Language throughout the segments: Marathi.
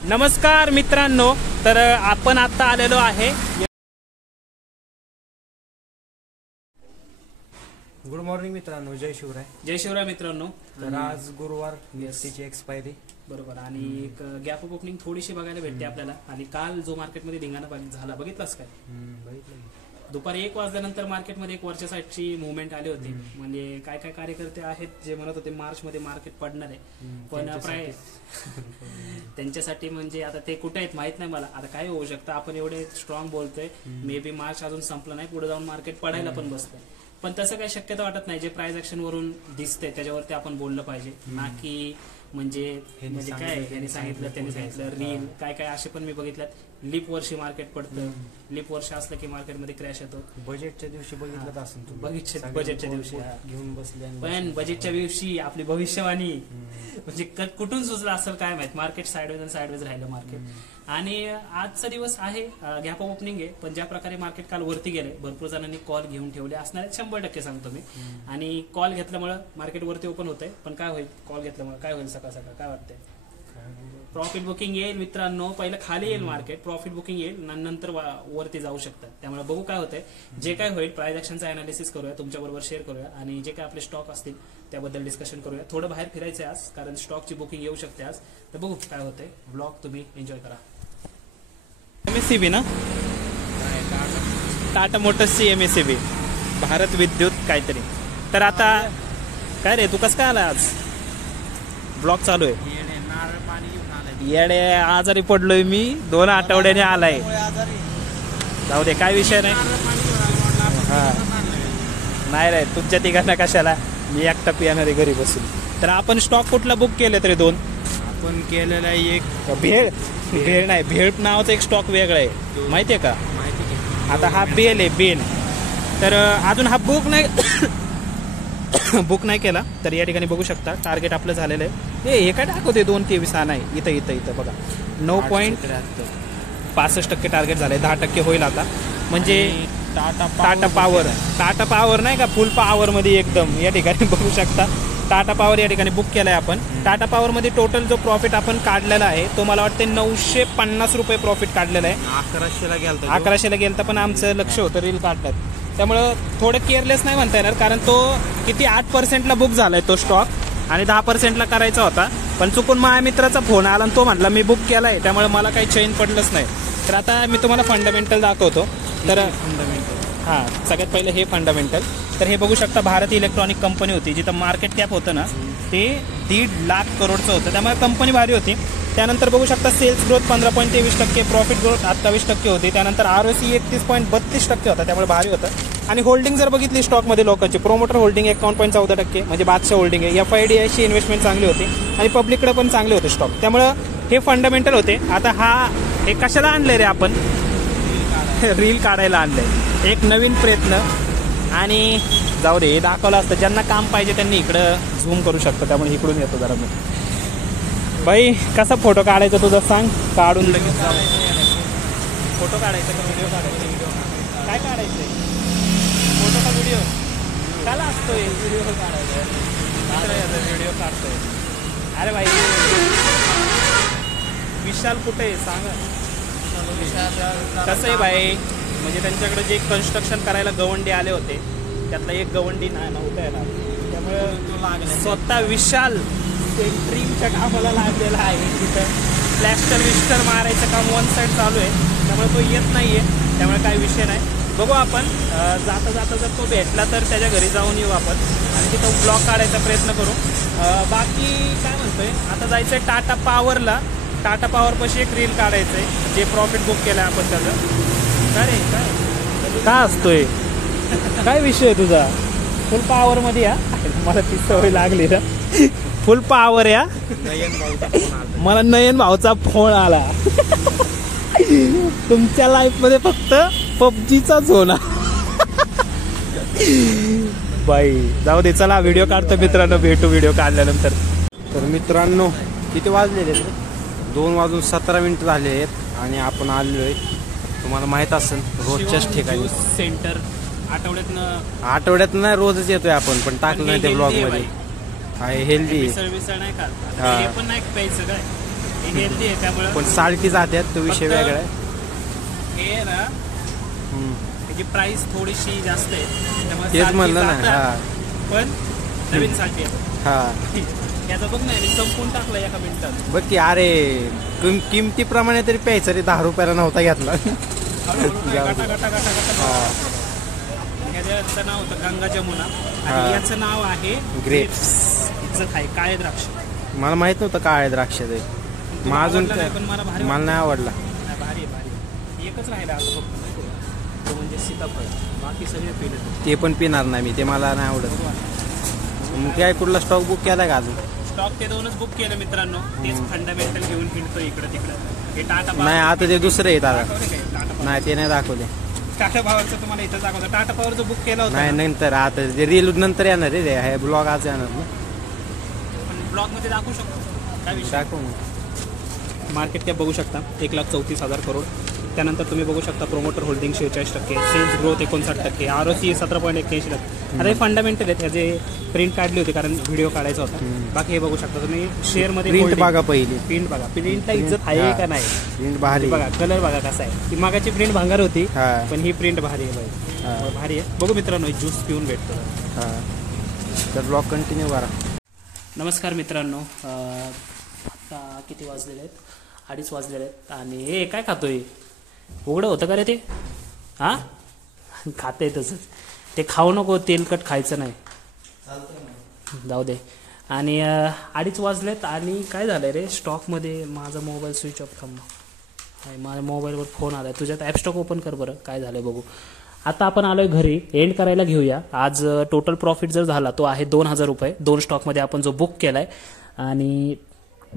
नमस्कार मित्रांनो, तर आपण आता आलेलो आहे. गुड मॉर्निंग मित्रांनो, जय शिवराय. जय शिवराय मित्रांनो. तर आज गुरुवार, निफ्टीची एक्सपायरी बरोबर आणि एक गॅप अप ओपनिंग थोडीशी बघायला भेटते आपल्याला. आणि काल जो मार्केटमध्ये धिंगाणा झाला बघितलास काय? बघितलं. दुपारी 1 वाजल्यानंतर मार्केटमध्ये एक वरच्या साईडची मुवमेंट आली होती. म्हणजे काय काय कार्यकर्ते आहेत जे म्हणत होते मार्च मध्ये मार्केट पडणार आहे, पण त्यांच्यासाठी म्हणजे आता ते कुठे आहेत माहित नाही मला. आता काय होऊ शकतं, आपण एवढे स्ट्रॉंग बोलतोय, मे बी मार्च अजून संपलं नाही, पुढे जाऊन मार्केट पडायला पण बसतंय. पण तसं काही शक्यता वाटत नाही. जे प्राइस ऍक्शन वरून दिसते त्याच्यावरती आपण बोललं पाहिजे, ना की म्हणजे काय यांनी सांगितलं त्यांनी सांगितलं रील काय काय असे पण मी बघितल्यात. लीप वर्षी मार्केट पडतं, लीप वर्ष असलं की मार्केटमध्ये क्रॅश येतो. बजेटच्या दिवशी बघितलं असेल तुम्ही, बजेटच्या दिवशी घेऊन बसले. पण बजेटच्या दिवशी आपली भविष्यवाणी म्हणजे कुठून सुचलं असेल काय माहित. मार्केट साईडवेज राहिलं मार्केट. आणि आजचा दिवस आहे गॅप अप ओपनिंग आहे, पण ज्या प्रकारे मार्केट काल वरती गेले, भरपूर जणांनी कॉल घेऊन ठेवले असणार आहेत, 100% सांगतो मी. आणि कॉल घेतल्यामुळे मार्केट वरती ओपन होतंय. पण काय होईल कॉल घेतल्यामुळे, काय होईल सकाळ सकाळ काय वाटतंय? प्रॉफिट बुकिंग येईल मित्रांनो. पहिलं खाली येईल मार्केट, प्रॉफिट बुकिंग येईल, नंतर वरती जाऊ शकतात. त्यामुळे बघू काय होतंय. जे काय होईल प्राइस ऍक्शनचा अनालिसिस करूया, तुमच्याबरोबर शेअर करूया. आणि जे काय आपले स्टॉक असतील त्याबद्दल डिस्कशन करूया. थोडं बाहेर फिरायचं आहे आज, कारण स्टॉकची बुकिंग येऊ शकते आज. तर बघू काय होतंय. ब्लॉग तुम्ही एन्जॉय करा. MSCB ना, टाटा मोटर्सची MSCB, भारत विद्युत काहीतरी. तर आता काय रे, तू कसं काय आला आज? ब्लॉग चालू आहे. येडे आजारी पडलोय मी, 2 आठवड्याने आलाय. जाऊ दे, काय विषय नाही. हा नाही रे, तुमच्या तिघांना कशाला, मी एकटा पियाणार आहे घरी बसून. तर आपण स्टॉक कुठला बुक केले तरी 2 आपण केलेला एक भेळ नाही, भेळ नावाचा एक स्टॉक वेगळा आहे, माहितीये का? आता हा बेल आहे, बेल. तर अजून हा बुक नाही केला. तर या ठिकाणी बघू शकता टार्गेट आपलं झालेलं आहे. हे काय दाखवते 223 नाही, इथं बघा 9.65% टार्गेट झालंय. 10% होईल आता. म्हणजे टाटा पॉवर नाही का, फुल पॉवर मध्ये एकदम या ठिकाणी बघू शकता. टाटा पॉवर या ठिकाणी बुक केलाय आपण. टाटा पॉवर मध्ये टोटल जो प्रॉफिट आपण काढलेला आहे तो मला वाटते 950 रुपये प्रॉफिट काढलेला आहे. 1100ला गेलता, पण आमचं लक्ष होतं रील काढतात, त्यामुळं थोडं केअरलेस नाही म्हणता येणार. कारण तो किती 8%ला बुक झालाय तो स्टॉक, आणि 10%ला करायचा होता. पण चुकून माझ्या मित्राचा फोन आला आणि तो म्हटला मी बुक केलाय, त्यामुळे मला काही चेंज पडलंच नाही. तर आता मी तुम्हाला फंडामेंटल दाखवतो. तर हां, सगळ्यात पहिलं हे फंडामेंटल. तर हे बघू शकता, भारत इलेक्ट्रॉनिक कंपनी होती, जिथं मार्केट कॅप होतं ना ते 1.5 लाख करोडचं होतं, त्यामुळे कंपनी भारी होती. त्यानंतर बघू शकता सेल्स ग्रोथ 15.23%, प्रॉफिट ग्रोथ 28% होती. त्यानंतर ROC 31.32% होता, त्यामुळे भारी होतं. आणि होल्डिंग जर बघितली स्टॉकमध्ये लोकांची, प्रोमोटर होल्डिंग 51.14%, म्हणजे बादशाह होल्डिंग आहे. FIDIची इन्व्हेस्टमेंट चांगली होती आणि पब्लिककडे पण चांगले होते स्टॉक, त्यामुळं हे फंडामेंटल होते. आता हे कशाला आणलंय रे आपण? रील काढायला आणलंय, एक नवीन प्रयत्न. आणि जाऊ दे, हे दाखवलं असतं. ज्यांना काम पाहिजे त्यांनी इकडं झूम करू शकतं, त्यामुळे इकडून येतो जरा मी. बाई कसा फोटो काढायचा तुझा सांग, काढून लगेच फोटो काढायचा का व्हिडिओ काढायचा? काय काढायचंय, फोटो का व्हिडिओ? काला असतोय व्हिडिओ काढायचा, व्हिडिओ काढतोय. अरे भाई विशाल कुठे आहे सांग. कसं आहे भाई, म्हणजे त्यांच्याकडे जे कन्स्ट्रक्शन करायला गवंडी आले होते, त्यातला एक गवंडी नव्हता येणार, त्यामुळे स्वतः विशाल सेंट्रिंगच्या कामाला लागलेला आहे. तिथं प्लॅस्टर मारायचं काम 1 साईड चालू आहे, त्यामुळे तो येत नाहीये, त्यामुळे काही विषय नाही. बघू आपण जाता जर तो भेटला तर त्याच्या घरी जाऊन येऊ आपण आणि तिथं ब्लॉग काढायचा प्रयत्न करू. बाकी काय म्हणतोय, आता जायचंय टाटा पॉवरला. टाटा पॉवरपाशी एक रील काढायचंय, जे प्रॉफिट बुक केलंय आपण त्याचं. काय असतोय, काय विषय आहे तुझा? फुल पॉवर मध्ये या, मला ती सवय लागली ना. फुल पॉवर या, मला नयन भाऊचा फोन आला. तुमच्या लाईफ मध्ये फक्त पबजीचाच होणार. बाई जाऊ दे, चला व्हिडिओ काढतो मित्रांनो, भेटू व्हिडिओ काढल्यानंतर. तर मित्रांनो किती वाजलेले? 2:17 झाले आहेत आणि आपण आलोय, तुम्हाला माहित असेल, रोजच्याच ठिकाणी सेंटर. आठवड्यात नाही, रोजच येतोय आपण, पण टाकलं नाही ते ब्लॉग मध्ये. हेल्दी सर्व्हिस नाही का, हे पण नाही प्यायचं काय, हेल्दी आहे त्यामुळे. पण साल्टी जातात तो विषय फक्त वेगळा आहे. हे ना त्याची प्राइस थोडीशी जास्त आहे त्यामुळे तेच salty म्हणलं ना. जातात, हा पण नवीन साल्टी आहे. हा याचा बघ ना मी संपून टाकला एका मिनिटात. बघ की अरे किमतीप्रमाणे तरी प्यायचा रे 10 रुपयाला नव्हता घेतला. हळूहळू जाऊ गटा दे. गटा गटा गटा. याचं नाव होतं गंगा जमुना आणि याचं नाव आहे ग्रेप्स. हिचं खाय काळे द्राक्ष. मला माहित नव्हतं काळे द्राक्ष ते. तुला मग अजून आवडलं नाही, पण मला भारी मला नाही आवडला. नाही, भारी आहे, भारी आहे. एकच राहिला असं फक्त माहिती आहे का? तो म्हणजे सीताफळ. बाकी सगळे पिले ते पण पिणार नाही मी, ते मला नाही आवडत. मग काय कुठला स्टॉक बुक केला का अजून? स्टॉक ते दोनच बुक केलं मित्रांनो. तेच फंडामेंटल घेऊन फिरतो इकडं तिकडं. हे टाटा नाही आता ते दुसरे आहेत आता. दाखवले काय? टाटा नाही ते नाही दाखवले. टाटा पॉवरचं तुम्हाला इथं दाखवतो. टाटा पॉवरचं बुक केलं होतं नाही ना, नंतर आता ते रील नंतर येणार रे. हे ब्लॉग आज येणार ना. पण ब्लॉग मध्ये दाखवू शकतो काय विषय. दाखव ना. मार्केट कॅप बघू शकता 1,34,000 करोड. त्यानंतर तुम्ही बघू शकता promoter holding 46%, sales growth 59%, ROC 17.81%. आता हे फंडामेंटल आहेत. ह्याचे प्रिंट काढली होती कारण व्हिडिओ काढायचा होता. बाकी हे बघू शकता तुम्ही शेअरमध्ये प्रिंट बघा पहिली. प्रिंट बघा. प्रिंटला इज्जत आहे का नाही प्रिंट भारी. बघा. कलर बघा कसा आहे. ती मागाची प्रिंट भांगार होती हा पण ही प्रिंट भारी आहे भाई. भारी आहे. बघू मित्रांनो ज्यूस पिऊन भेटतो. हा तर ब्लॉग कंटिन्यू करा. नमस्कार मित्रांनो. आता किती वाजलेले आहेत? 2:30 वाजलेले आहेत. आणि हे काय खातोय? उघडं होतं का रे ते? हां खाते तसंच. ते खाऊ नको, तेलकट खायचं नाही. जाऊ दे. आणि 2:30 वाजलेत आणि काय झालं रे स्टॉकमध्ये माझा मोबाईल स्विच ऑफ. माझ्या मोबाईलवर फोन आला आहे. तुझ्यात ॲप स्टॉक ओपन कर बरं काय झालं बघू. आता आपण आलोय घरी. एंड करायला घेऊया. आज टोटल प्रॉफिट जर झाला तो आहे 2,000 रुपये. 2 स्टॉकमध्ये आपण जो बुक केला आहे. आणि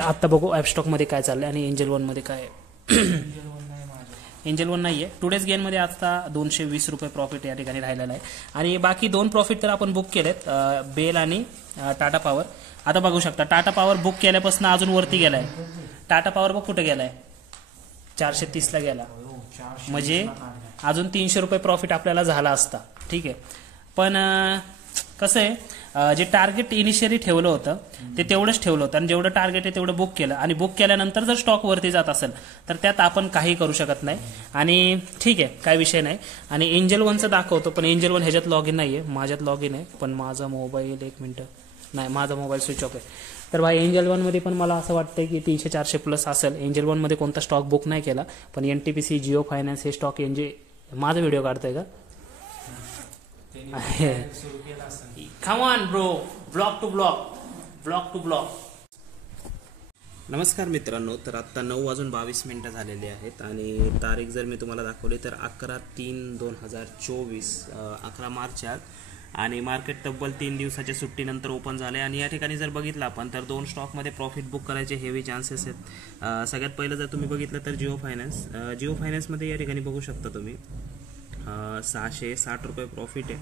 आत्ता बघू ॲप स्टॉकमध्ये काय चाललं आहे आणि एंजल वनमध्ये काय आहे. एंजल वन नाही आहे. टुडेज गेनमध्ये आता 220 रुपये प्रॉफिट या ठिकाणी राहिलेला आहे. आणि बाकी 2 प्रॉफिट तर आपण बुक केलेत, बेल आणि टाटा पॉवर. आता बघू शकता टाटा पॉवर बुक केल्यापासून अजून वरती गेला आहे. टाटा पॉवर बघ कुठे गेला आहे? 430ला गेला. म्हणजे अजून 300 रुपये प्रॉफिट आपल्याला झाला असता. ठीक आहे. पण कसं आहे जे टार्गेट इनिशियली ठेवलं होतं ते तेवढंच ठेवलं होतं आणि जेवढं टार्गेट आहे तेवढं बुक केलं. आणि बुक केल्यानंतर जर स्टॉक वरती जात असेल तर त्यात आपण काही करू शकत नाही. आणि ठीक आहे काय विषय नाही. आणि एंजल वनचं दाखवतो पण एंजल वन ह्याच्यात लॉग इन नाही आहे. माझ्यात लॉग इन आहे पण माझा मोबाईल 1 मिनिट नाही माझा मोबाईल स्विच ऑफ आहे. तर भाई एंजल वनमध्ये पण मला असं वाटतं की 300-400 प्लस असेल. एंजल वनमध्ये कोणता स्टॉक बुक नाही केला पण NTPC जिओ फायनान्स हे स्टॉक माझा व्हिडिओ काढतोय का? Come on bro, blog to blog. नमस्कार मित्रांनो. तर आत्ता 9:22 झालेले आहेत आणि तारीख जर मी तुम्हाला दाखवली तर 11/3/2024 11 मार्च आज. आणि मार्केट तब्बल 3 दिवसाच्या सुट्टीनंतर ओपन झाले. आणि या ठिकाणी जर बघितलं आपण तर 2 स्टॉकमध्ये प्रॉफिट बुक करायचे हेवी चान्सेस आहेत. सगळ्यात पहिलं जर तुम्ही बघितलं तर जिओ फायनान्समध्ये या ठिकाणी बघू शकता तुम्ही 660 रुपये प्रॉफिट आहे.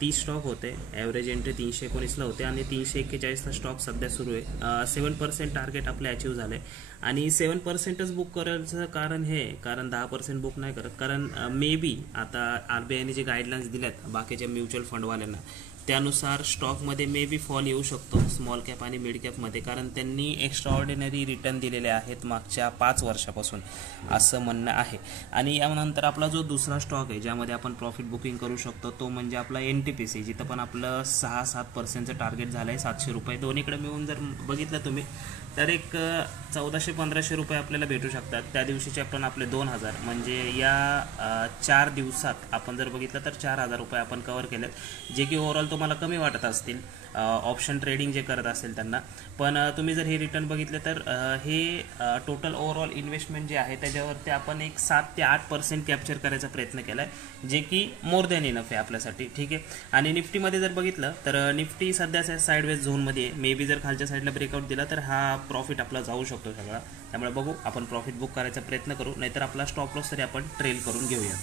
30 स्टॉक होते. ॲव्हरेज एंट्री 319ला होते आणि 341ला स्टॉक सध्या सुरू आहे. 7% टार्गेट आपले अचीव झाले. आणि 7%च बुक करायचं कारण हे कारण 10% बुक नाही करत. कारण मे बी आता RBIने जे गाईडलाईन्स दिल्यात बाकीच्या म्युच्युअल फंडवाल्यांना त्यानुसार स्टॉकमध्ये मे बी फॉल येऊ शकतो स्मॉल कॅप आणि मिड कॅपमध्ये. कारण त्यांनी एक्स्ट्रा ऑर्डिनरी रिटर्न दिलेले आहेत मागच्या 5 वर्षापासून असं म्हणणं आहे. आणि यानंतर आपला जो दुसरा स्टॉक आहे ज्यामध्ये आपण प्रॉफिट बुकिंग करू शकतो तो म्हणजे आपला NTPC, जिथं पण आपलं 6-7% टार्गेट झालं आहे 700 रुपये. दोन्हीकडे मिळून जर बघितलं तुम्ही तर एक 1400-1500 रुपये आपल्याला भेटू शकतात. त्या दिवशीचे आपण आपले 2000 म्हणजे या 4 दिवसात आपण जर बघितलं तर 4000 रुपये आपण कव्हर केलेत, जे की ओव्हरऑल तुम्हाला कमी वाटत असतील ऑप्शन ट्रेडिंग जे करत असेल त्यांना. पण तुम्ही जर हे रिटर्न बघितले तर हे टोटल ओव्हरऑल इन्व्हेस्टमेंट जे आहे त्याच्यावरती आपण एक 7 ते 8% कॅप्चर करायचा प्रयत्न केला आहे, जे की मोर दॅन इनफ आहे आपल्यासाठी. ठीक आहे. आणि निफ्टीमध्ये जर बघितलं तर निफ्टी सध्याच्या साईडवेज झोनमध्ये आहे. मे बी जर खालच्या साईडला ब्रेकआउट दिला तर हा प्रॉफिट आपला जाऊ शकतो सगळा. त्यामुळे बघू आपण प्रॉफिट बुक करायचा प्रयत्न करू, नाहीतर आपला स्टॉप लॉस तरी आपण ट्रेल करून घेऊया.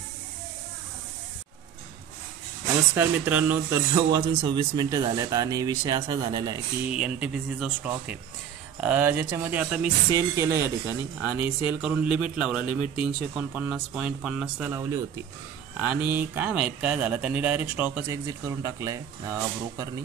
नमस्कार मित्रांनो. तर 9:26 झाल्यात आणि विषय असा झालेला आहे की NTPC जो स्टॉक आहे ज्याच्यामध्ये आता मी सेल केलं या ठिकाणी आणि सेल करून लिमिट लावला. लिमिट 349.50ला लावली होती आणि काय माहीत काय झालं त्यांनी डायरेक्ट स्टॉकच एक्झिट करून टाकला आहे ब्रोकरनी.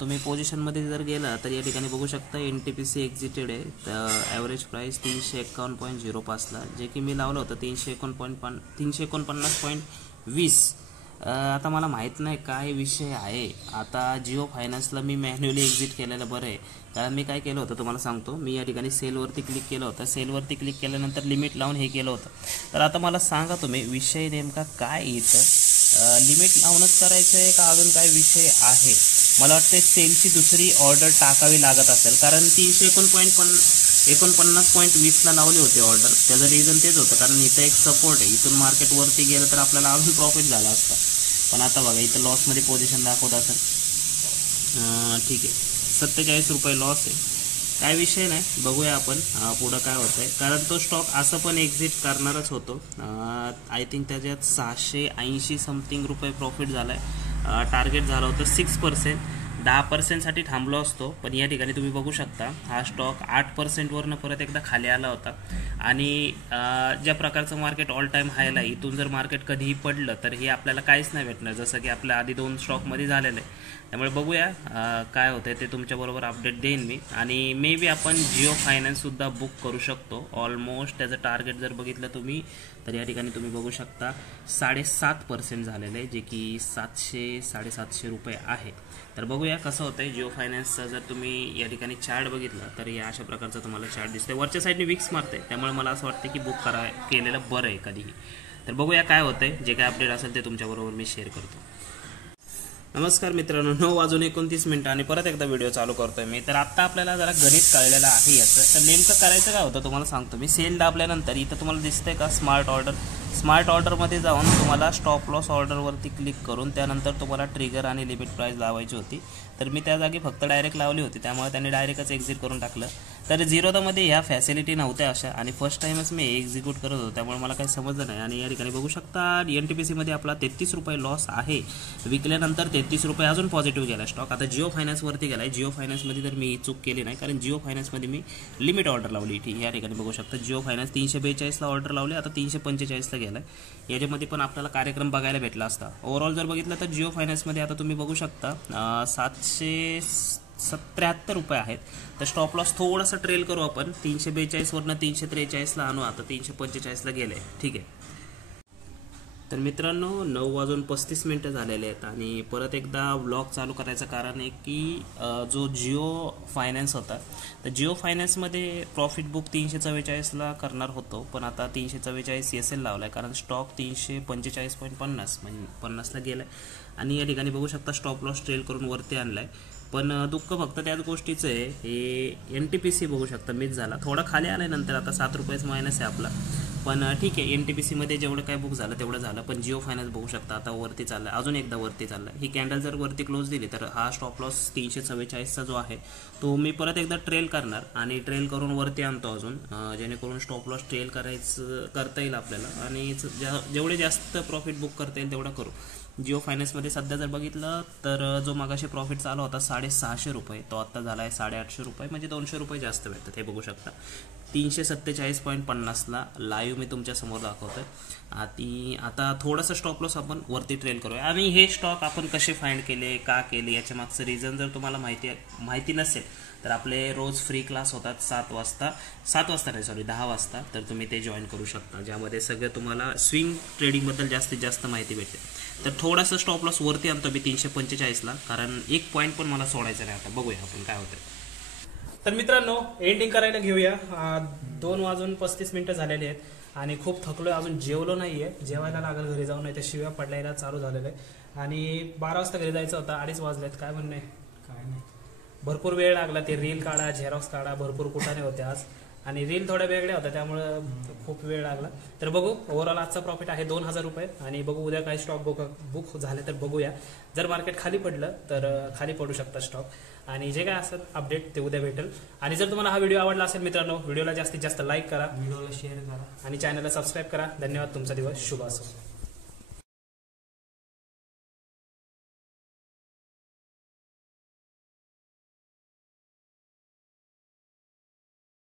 तुम्ही पोझिशनमध्ये जर गेला तर या ठिकाणी बघू शकता NTPC एक्झिटेड आहे. तर ॲव्हरेज प्राईस 351.05ला, जे की मी लावलं होतं 349.20. आता मला माहीत नाही काय विषय आहे. आता जिओ फायनान्सला मी मॅन्युअली एक्झिट केलेलं बरं आहे, कारण मी काय केलं होतं तुम्हाला सांगतो. मी या ठिकाणी सेलवरती क्लिक केलं होतं. सेलवरती क्लिक केल्यानंतर लिमिट लावून हे केलं होतं. तर आता मला सांगा तुम्ही विषय नेमका काय येतं. लिमिट लावूनच करायचं आहे का अजून काय विषय आहे. मला वाटतं सेलची दुसरी ऑर्डर टाकावी लागत असेल, कारण 349.20ला लावली होती ऑर्डर. त्याचं रिझन तेच होतं, कारण इथं एक सपोर्ट आहे. इथून मार्केट वरती गेलं तर आपल्याला अजून प्रॉफिट झाला असता. पण आता बघा इथं लॉसमध्ये पोझिशन दाखवत असेल. ठीक आहे, 47 रुपये लॉस आहे. काय विषय नाही, बघूया आपण पुढं काय होतं आहे. कारण तो स्टॉक असं पण एक्झिट करणारच होतो. आय थिंक त्याच्यात 680 समथिंग रुपये प्रॉफिट झाला आहे. टार्गेट झालं होतं 6%. 10%साठी थांबलो असतो, पण या ठिकाणी तुम्ही बघू शकता हा स्टॉक 8%वरनं परत एकदा खाली आला होता. आणि ज्या प्रकारचं मार्केट ऑल टाईम हायला, इथून जर मार्केट कधीही पडलं तर हे आपल्याला काहीच नाही भेटणार, जसं की आपल्या आधी 2 स्टॉकमध्ये झालेलं आहे. त्यामुळे बघूया काय होतं ते तुमच्याबरोबर अपडेट देईन मी. आणि मे बी आपण जिओ फायनान्ससुद्धा बुक करू शकतो. ऑलमोस्ट त्याचं टार्गेट जर बघितलं तुम्ही तर या ठिकाणी तुम्ही बघू शकता 7.5% झालेलं आहे, जे की 700-750 रुपये आहे. तर बघूया कसं होतं आहे जिओ फायनान्सचा. जर तुम्ही या ठिकाणी चार्ट बघितला तर या अशा प्रकारचा तुम्हाला चार्ट दिसतोय. वरच्या साईडने विक्स मारते, त्यामुळे मला असं वाटतं की बुक केलेलं बरं आहे कधीही. तर बघूया काय होतं आहे. जे काय अपडेट असेल ते तुमच्याबरोबर मी शेअर करतो. नमस्कार मित्रांनो, 9:29 आणि परत एकदा व्हिडिओ चालू करतोय मी. तर आत्ता आपल्याला जरा गणित कळलेलं आहे याचं. तर नेमकं करायचं काय होतं तुम्हाला सांगतो मी. सेल दाबल्यानंतर इथं तुम्हाला दिसतंय का स्मार्ट ऑर्डर. स्मार्ट ऑर्डरमध्ये जाऊन तुम्हाला स्टॉप लॉस ऑर्डरवरती क्लिक करून त्यानंतर तुम्हाला ट्रिगर आणि लिमिट प्राईस लावायची होती. तर मी त्या जागी फक्त डायरेक्ट लावली होती, त्यामुळे त्यांनी डायरेक्टच एक्झिट करून टाकलं. तर झिरोदामध्ये ह्या फॅसिलिटी नव्हत्या अशा, आणि फर्स्ट टाईमच मी एक्झिक्यूट करत होतो, त्यामुळे मला काही समजलं नाही. आणि या ठिकाणी बघू शकता NTPCमध्ये आपला 33 रुपये लॉस आहे. विकल्यानंतर 33 रुपये अजून पॉझिटिव्ह गेला स्टॉक. आता जिओ फायनान्सवरती गेला आहे. जिओ फायनान्समध्ये तर मी चूक केली नाही, कारण जिओ फायनान्समध्ये मी लिमिट ऑर्डर लावली. ठीक, या ठिकाणी बघू शकता जिओ फायनान्स 342ला ऑर्डर लावली, आता 345ला गेला आहे. याच्यामध्ये पण आपल्याला कार्यक्रम बघायला भेटला असता. ओव्हरऑल जर बघितलं तर जिओ फायनान्समध्ये आता तुम्ही बघू शकता 773 रुपये आहेत. तर स्टॉप लॉस थोडासा ट्रेल करू आपण. 342वरनं 343ला आणू. आता 345ला गेलं आहे. ठीक आहे. तर मित्रांनो 9:35 झालेले आहेत आणि परत एकदा व्लॉग चालू करायचं कारण आहे की जो जिओ फायनान्स होता, तर जिओ फायनान्समध्ये प्रॉफिट बुक 344ला करणार होतो, पण आता 344 SL लावला आहे, कारण स्टॉक 345.50 म्हणजे 50ला गेला आहे. आणि या ठिकाणी बघू शकता स्टॉप लॉस ट्रेल करून वरती आणला आहे. पण दुःख फक्त त्याच गोष्टीचं आहे, हे NTPC बघू शकता मिस झाला. थोडा खाली आला आहे नंतर, आता 7 रुपयाच मायनस आहे आपला. पण ठीक आहे, NTPCमध्ये जेवढं काय बुक झालं तेवढं झालं. पण जिओ फायनान्स बघू शकता आता वरती चालला आहे, अजून एकदा वरती चालला आहे. ही कॅन्डल जर वरती क्लोज दिली तर हा स्टॉप लॉस 344चा जो आहे तो मी परत एकदा ट्रेल करणार आणि ट्रेल करून वरती आणतो अजून, जेणेकरून स्टॉप लॉस ट्रेल करता येईल आपल्याला. आणि जेवढे जास्त प्रॉफिट बुक करता येईल तेवढं करू. जिओ फायनान्समध्ये सध्या जर बघितलं तर जो मागाशी प्रॉफिट चालू होता 650 रुपये, तो आत्ता झाला आहे 850 रुपये, म्हणजे 200 रुपये जास्त भेटतात. हे बघू शकता 347.50ला लाईव्ह मी तुमच्यासमोर दाखवतोय. आता थोडंसं स्टॉप लॉस आपण वरती ट्रेल करूया. आणि हे स्टॉक आपण कसे फाइंड केले, का केले, याच्या मागचं रिझन जर तुम्हाला माहिती नसेल तर आपले रोज फ्री क्लास होतात 10 वाजता. तर तुम्ही ते जॉईन करू शकता, ज्यामध्ये सगळं तुम्हाला स्विंग ट्रेडिंगबद्दल जास्तीत जास्त माहिती भेटते. तर थोडासा स्टॉप लॉस वरती आणतो मी 345ला, कारण एक पॉईंट पण मला सोडायचं नाही. आता बघूया आपण काय होतं. तर मित्रांनो एंडिंग करायला घेऊया. 2:35 झालेले आहेत आणि खूप थकलोय, अजून जेवलो नाहीये. जेवायला लागल घरी जाऊन, नाही तर शिव्या पडल्याला चालू झालेलं आहे. आणि 12 वाजता घरी जायचं होतं, 2:30 वाजलेत. काय म्हणणं आहे? काय नाही, भरपूर वेळ लागला. ते रील काढा, झेरॉक्स काढा, भरपूर कुठाने होते आज. आणि रील थोड्या वेगळ्या होत्या, त्यामुळे खूप वेळ लागला. तर बघू, ओव्हरऑल आजचा प्रॉफिट आहे 2000 रुपये. आणि बघू उद्या काही स्टॉक बुक झाले तर बघूया. जर मार्केट खाली पडलं तर खाली पडू शकता स्टॉक. आणि जे काय असेल अपडेट ते उद्या भेटेल. आणि जर तुम्हाला हा व्हिडिओ आवडला असेल मित्रांनो, व्हिडिओला जास्तीत जास्त लाईक करा, व्हिडिओला शेअर करा आणि चॅनलला सबस्क्राईब करा. धन्यवाद. तुमचा दिवस शुभ असो.